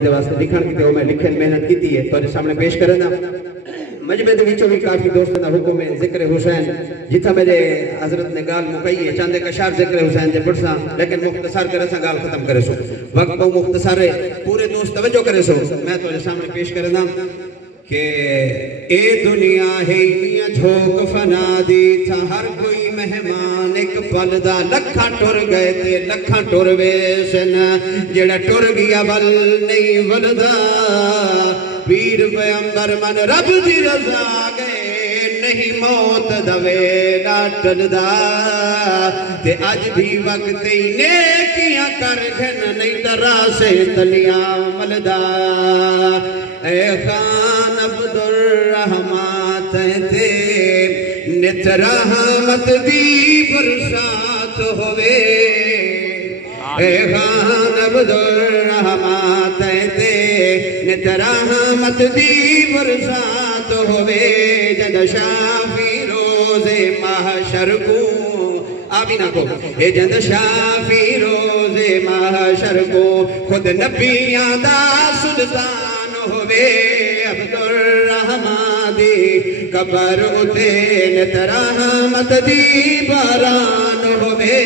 واسطے لکھن کی تے میں لکھن محنت کیتی ہے تو سامنے پیش کرنا مجمع دے وچوں بھی کافی دوستاں دا حکم ہے ذکر حسین جتھا میرے حضرت نے گال مکئی ہے چاندے کشار ذکر حسین دے پڑھساں لیکن مختصر کرے سا گال ختم کرے سو وقت کو مختصر ہے پورے دوست توجہ کرے سو میں تو سامنے پیش کرنا کہ اے دنیا ہے میاں جھوک فنا دی تھا ہر کوئی مہمان ایک پل دا لکھاں ٹر گئے تے لکھاں ٹر ویسن جڑا ٹر گیا ول نہیں ولدا پیر پیغمبر من رب دی رضا گئے نہیں موت دوے لاٹن دا تے اج بھی وقت ہی نیکیاں کر گھن نہیں درا سے تلیاں ملدا اے خان عبد الرحمات تے نت رحمت دی برسات ہوئے اے خان عبد الرحمات تے نت رحمت دی برسات ہوئے جد شافی روز محشر کو آمینہ کو اے جد شافی روز محشر کو خود نبیاں دا سلطان ہوئے عبد الرحمن دی قبر اتین رحمت دی باران ہوئے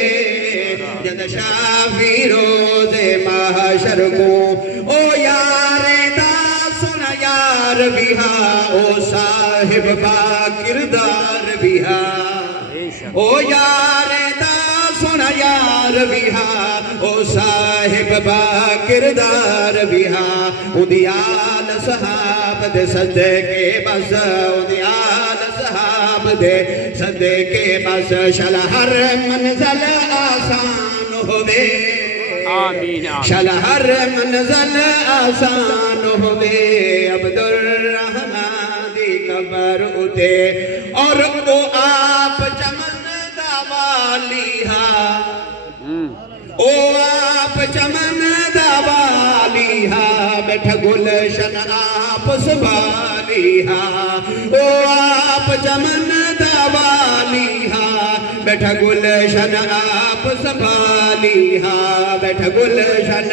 جد شافی روز محشر کو او یار دا سنا یار بیہا او صاحب با کردار بیہا او یار دا سنا یار بیہا او صاحب با کردار بیہا ادیال صحاب دے صدقے بس ادیال صحاب دے صدقے بس شل ہر منزل آسان ہوئے شل ہر منزل آسان ہوئے عبد الرحمن دی قبر اتے اور او آپ چمن دا والیہا او آپ چمن دا والیہا بیٹھا گلشن آپ سنبھالیہا او آپ چمن دا والیہا بیٹھا گلشن آپ سنبھالیہا بیٹھا گلشن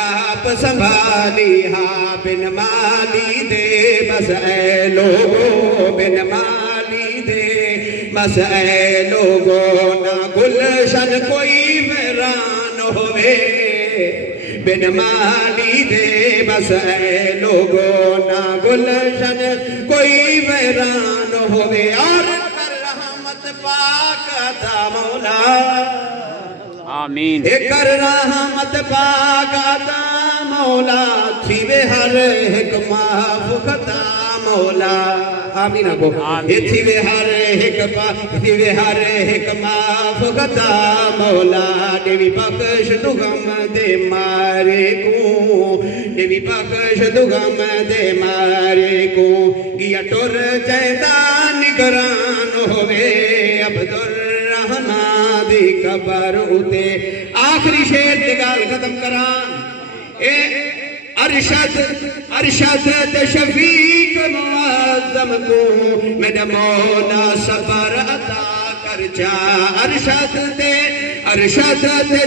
آپ سنبھالیہا بن مالی دے بس اے لوگو بن مالی دے بس اے لوگو نہ گلشن کوئی ویران ہوئے بن مالی دے بس اے لوگو نہ گلشن کوئی ویران ہوئے اور کر رحمت پاک عطا مولا آمین کر رحمت پاک عطا مولا تھیوے ہر ایک معاف خطا مولا آمین کو تھیوے ہر ایک معاف خطا مولا دیوی بخش تو غم دے مارے کو دیوی بخش تو غم دے مارے کو گیا ٹر چیدہ نگران ہوئے عبد الرحمن دی قبر اتے آخری شیر تگال ختم کران اے ارشد شفیق معظم کو میرا مولا صبر عطا کر جا ارشد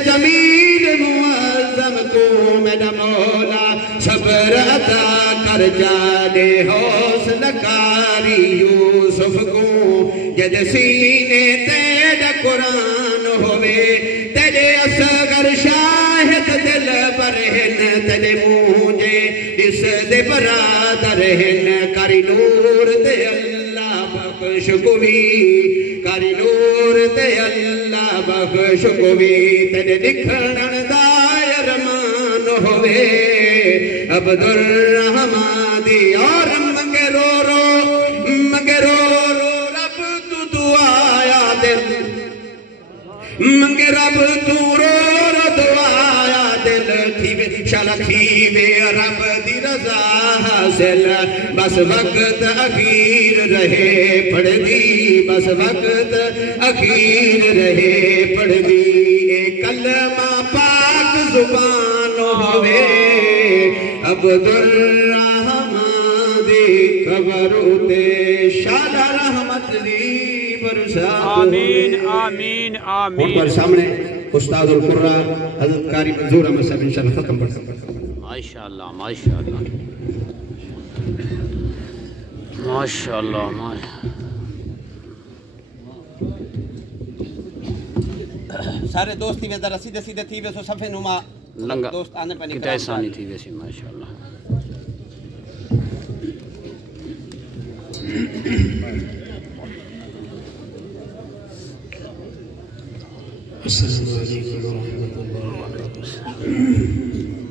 جمیل معظم کو میرا مولا صبر عطا کر جا دے حوصلہ کاری یوسف کو جد سینے تیرا قرآن ہوئے تیرے اصغر شاہد دل پر ہن تیرے مونجے جس دے برادر ہن کاری نور دے اللہ بخش کوئی کاری نور دے اللہ بخش کوئی تیرے لکھنن دائر مان ہوئے عبد الرحمن دی اور مگے رو رب تو دعایا دل منگے رب تو رو دعایا دل شالا کھیوے رب دی رضا حاصل بس وقت اخیر رہے پڑھ دی بس وقت اخیر رہے پڑھ دی اے کلمہ پاک زبان ہوئے عبد الرحمن دی قبر اتے شالا رحمت دی برسات آمین آمین آمین اور پر سامنے استاد القرآن حضرت قاری منظور احمد صاحب انشاءاللہ ختم پڑھ سکتا ماشاءاللہ ماشاءاللہ ماشاءاللہ سارے دوست تھی ذرا سیدھے سیدھے تھی ویسو صفے نما لنگا دوست آنے پہ کتائی ثانی تھی ویسی ماشاءاللہ السلام علیکم ورحمۃ اللہ وبرکاتہ.